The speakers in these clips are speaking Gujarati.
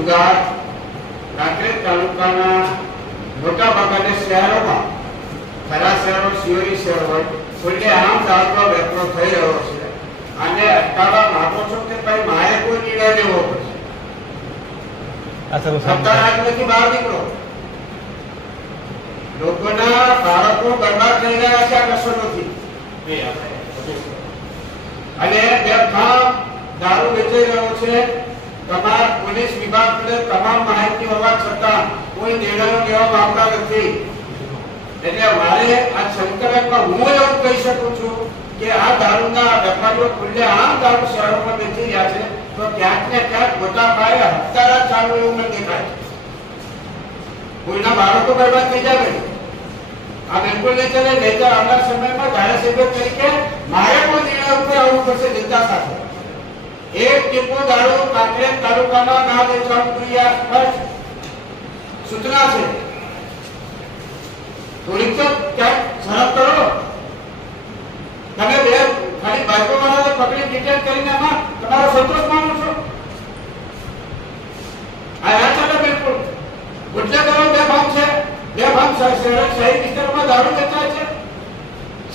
જુગાર કાંકરેજ તાલુકાના મોટા ભાગના શહેરોમાં ખરા શહેરો શિયોરી શહેર હોય ખુલ્લેઆમ દારૂનો વેપાર થઈ રહ્યો છે અને અટકાવવા માંગો છો કે ભાઈ મારે કોઈ નિર્ણય લેવો પડશે? સત્તા રાજમાંથી બહાર નીકળો. લોકોના બાળકો બરબાદ થઈ રહ્યા છે આ નશોથી અને બેફામ દારૂ વેચાઈ રહ્યો છે. તમારા પોલીસ વિભાગને તમામ માહિતી હોવા છતાં કોઈ નિર્ણયો લેવા માંગતા નથી. એટલે મારે આ સંકલનમાં હું એવું કહી શકું છું કે આ દારૂના વેપારીઓ ખુલ્લેઆમ દારૂ શહેરોમાં વેચી રહ્યા છે તો ક્યાંક ને ક્યાંક મોટા પાયે હત્યારા ચાલુ એવું મને દેખાય છે. કોઈના બાળકો બરબાદ થઈ જાય આ બિલકુલ નહીં ચાલે. નહીંતર આવનાર સમયમાં ધારાસભ્ય તરીકે મારે કોઈ નિર્ણય ઉપર આવવું પડશે જનતા સાથે. એક ટીપો દારૂ કાંકરેજ તાલુકામાં ના વેચવાનું જોઈએ સૂચના છે. થોડીક તો ક્યાંક શરત કરો. તમે બે ખાલી બાઈકો વાળાને પકડી ડિટેન કરીને આમાં તમારો સંતોષ માનો છો? આ ચાલે બિલકુલ. ગુજ્જર કરો બેફામ છે. બેફામ શહેરી વિસ્તારમાં દારૂ વેચાય છે.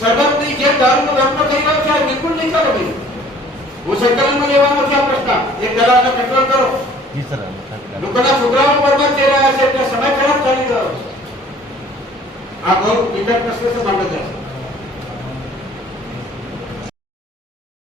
સરબતની જે દારૂનો વેપાર થઈ રહ્યો છે આ બિલકુલ નહીં ચાલે ભાઈ. હું સંકલનમાં લેવાનો છે આ પ્રશ્ન. એક દલાલને કંટ્રોલ કરો. લોકોના છોકરાઓ બરબાદ થઈ રહ્યા છે એટલે સમય ખરાબ ચાલી રહ્યો છે. આ બહુ વિકટ પ્રશ્ન છે મામલતદાર.